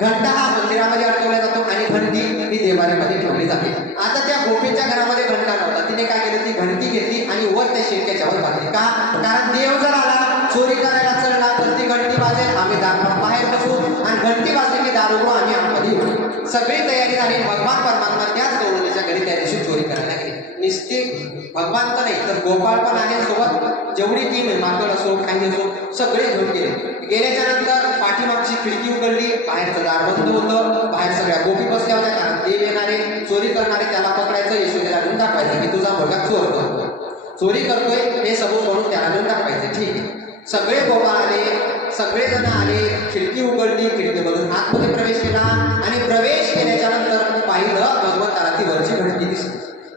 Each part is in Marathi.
घंटा हा मंदिरामध्ये अडकवला जातो आणि घंटी ही देवाऱ्यामध्ये ठेवली जाते. आता त्या गोपीच्या घरामध्ये घंटा नव्हता तिने काय केलं? ती घंटी घेतली आणि वर त्या शिरक्याच्यावर बांधली. का? कारण देव जर आला चोरी करायला चढला तर ती घंटी वाजेल आम्ही दार बाहेर बसू आणि घंटी वाजली की दार उघडू आम्ही आतमध्ये येऊ. सगळी तयारी झाली. भगवान परमात्मा त्याच गौरवण्याच्या घरी त्या दिवशी चोरी करायला गेली. निस्ते भगवान तर नाही तर गोपाळ पण आले सोबत जेवढी टीम आहे माकड असो काही असो सगळे घेऊन गेले. गेल्याच्यानंतर पाठीमागची खिडकी उघडली बाहेरचं दार बंद होतं. बाहेर सगळ्या गोपी बसल्या होत्या कारण देव येणारे चोरी करणारे त्याला पकडायचं यशोदेला घेऊन दाखवायचं की तुझा मुलगा चोर करतो चोरी करतोय हे समोर म्हणून त्याला घेऊन दाखवायचं ठीक आहे. सगळे गोपा आले सगळे जण आले खिडकी उघडली खिडकीमधून आतमध्ये प्रवेश केला आणि प्रवेश केल्याच्यानंतर पाहिलं भगवंताला ती वरची घडती दिसली.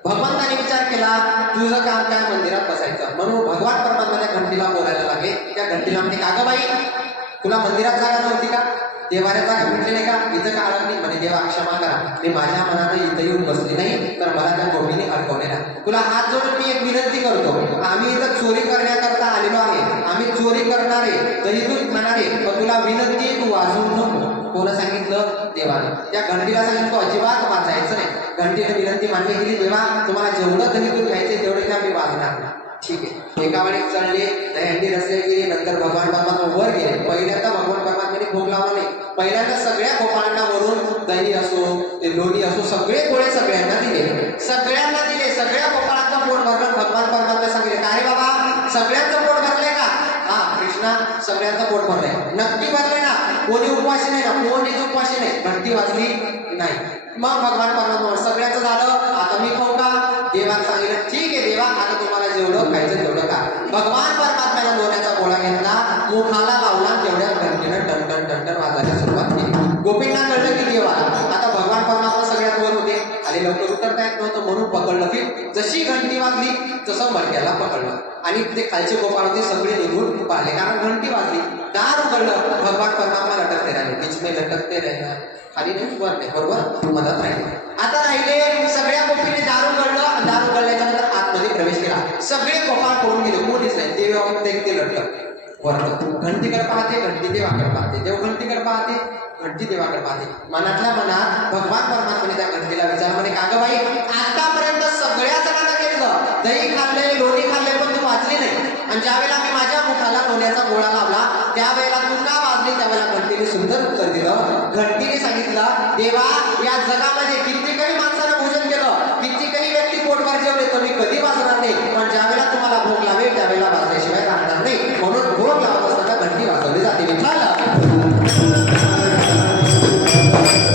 भगवंताने विचार केला तुझं काम काय मंदिरात बसायचं? म्हणून भगवान परमात्मा त्या घंटीला बोलायला लागले. त्या घंटीला म्हणजे का बाई तुला मंदिरात जागा नव्हती का? देवाऱ्यात जागा भेटली नाही का? इथं का आला नाही? म्हणे देवा क्षमा करा. मी माझ्या मनानं इथं येऊन बसली नाही तर मला त्या गोपीने अडकवलेला तुला हात जोडून मी एक विनंती करतो. आम्ही इथं चोरी करण्याकरता आलेलो आहे. आम्ही चोरी करणारे दहीदूत खाणारे पण तुला विनंती आहे, तू वाजवून नको. कोण सांगितलं? देवाने. त्या घंटीला सांगितलं तू अजिबात वाजायचं नाही. घंटीने विनंती मान्य केली देवा तुम्हाला जेवढं दहीदूत घ्यायचे तेवढे काय मी वाजणार. नाही ठीक आहे. एका वेळी चढले दहंडी रस्ते गेले नंतर भगवान बाबा वर गेले. पहिल्यांदा भगवान बाबांनी भोग लावला नाही पहिल्यांदा सगळ्या गोपाळांना वरून दही असो ते लोणी असो सगळे गोळे सगळ्यांना दिले. सगळ्यांना दिले. सगळ्या गोपाळांचं पोट भरलं. भगवान परमात्मा सांगितले काय बाबा? सगळ्यांचं पोट भरलंय का? हा कृष्णा सगळ्यांचं पोट भरलंय. नक्की भरलंय ना. कोणी उपवाशी नाही ना. कोणीच उपवासी नाही. भक्ती वाजली. नाही. मग भगवान परमात्मा सगळ्याचं झालं आता मी खाऊ का? देवान सांगितलं ठीक आहे देवा आता तुम्हाला जेवढं खायचं तेवढं का भगवान परमात्म्याला लोण्याचा गोळा घेतला मुखाला लावला तेवढ्या घंटेनं टन टन वाजायला सुरुवात केली. गोपींना कळलं की देवा आता भगवान परमात्मा सगळ्यात वर होते. आणि लवकर उतरता येत नव्हतं म्हणून पकडलं की जशी घंटी वाजली तसं मडक्याला पकडलं. आणि ते खालचे गोपाळ होते सगळे निघून आले कारण घंटी वाजली. दार उघडलं भगवान परमात्मा लटकते राहिले. बीच लटकते राहिला. खाली नाही वर नाही बरोबर मदत राहिले. आता राहिले सगळ्या गोपीने दार उघडलं. दार उघडल्याच्या नंतर आतमध्ये प्रवेश केला. सगळे गोपाळ करून गेले. कोणीच नाही देव ते ते लटकत. वरतं घंटीकडे पाहते घंटी देवाकडे पाहते. देव घंटीकडे पाहते घंटी देवाकडे पाहते. मनातल्या मनात भगवान परमात्माने त्या घंटीला विचार म्हणे का बाई आतापर्यंत सगळ्या जणांना केलं दही खाल्ले लोणी खाल्ले पण तू वाचली नाही. आणि ज्यावेळेला मी माझ्या